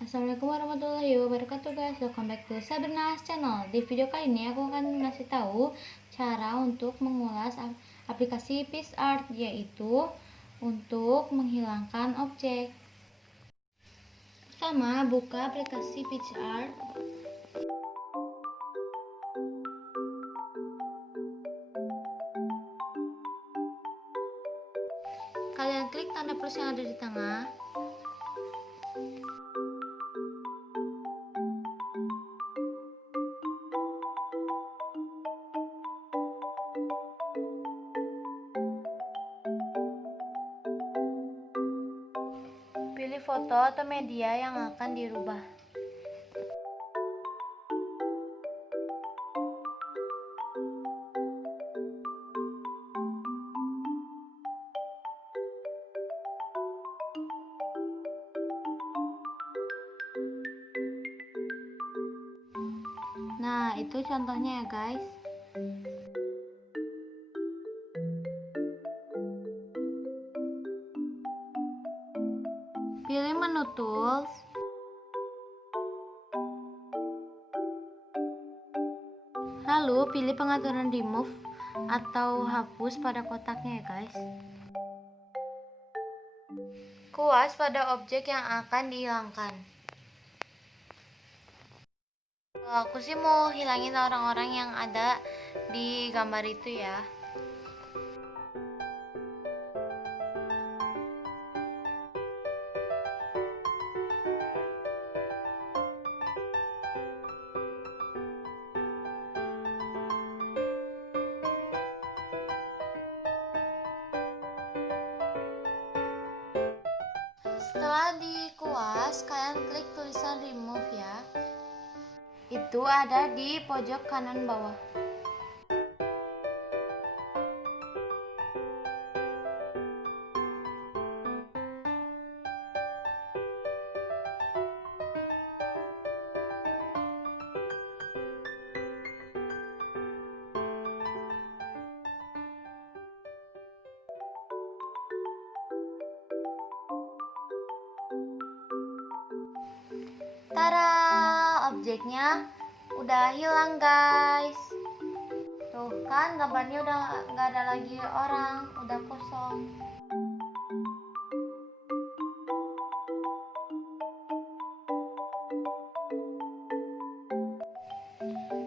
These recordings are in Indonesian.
Assalamualaikum warahmatullahi wabarakatuh guys. Welcome back to Sabrina's channel. Di video kali ini aku akan ngasih tahu cara untuk mengulas aplikasi PicsArt, yaitu untuk menghilangkan objek. Pertama, buka aplikasi PicsArt. Kalian klik tanda plus yang ada di tengah. Pilih foto atau media yang akan dirubah. Nah, itu contohnya ya guys. Pilih menu tools. Lalu pilih pengaturan remove atau hapus pada kotaknya ya guys. Kuas pada objek yang akan dihilangkan. Kalau aku sih mau hilangin orang-orang yang ada di gambar itu ya. Setelah dikuas, kalian klik tulisan remove ya. Itu ada di pojok kanan bawah. Tara, objeknya udah hilang guys. Tuh kan gambarnya udah nggak ada lagi orang, udah kosong.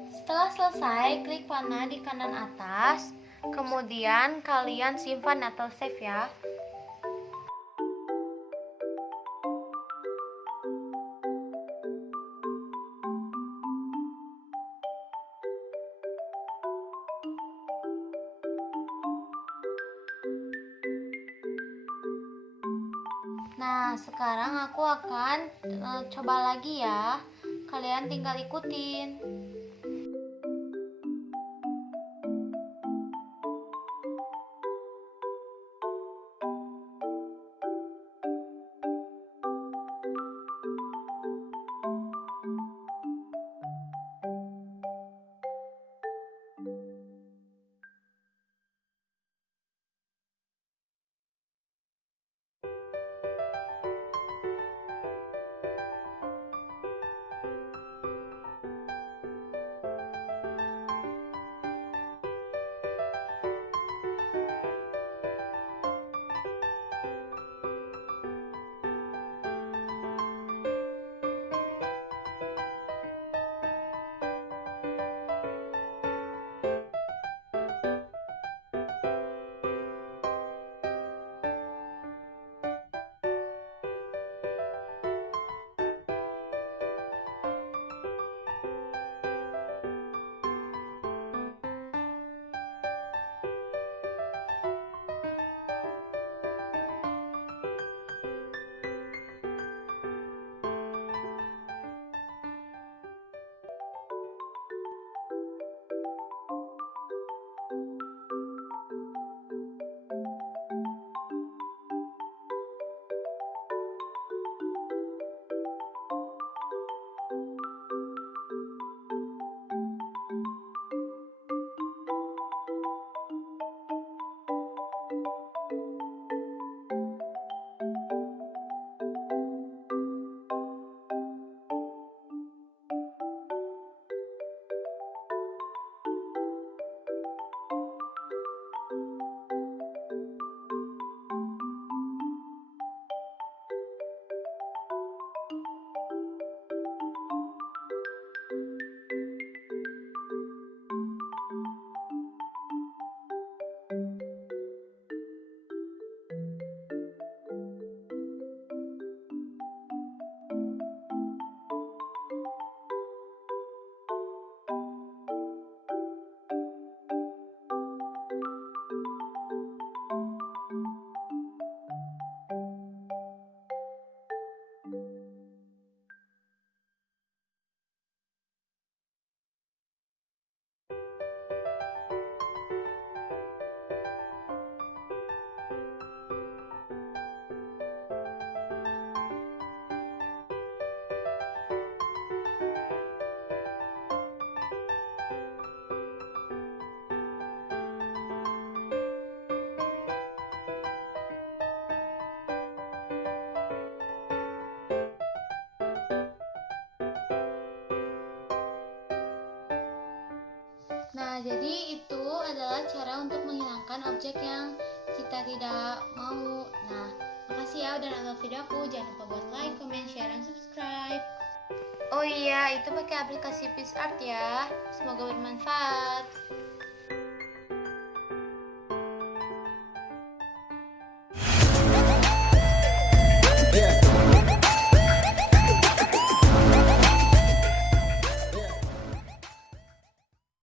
Setelah selesai, klik panah di kanan atas, kemudian kalian simpan atau save ya. Nah, sekarang aku akan coba lagi ya. Kalian tinggal ikutin. cara untuk menghilangkan objek yang kita tidak mau. Nah, makasih ya udah nonton video aku. Jangan lupa buat like, comment, share, dan subscribe. Oh iya, itu pakai aplikasi PicsArt ya. Semoga bermanfaat.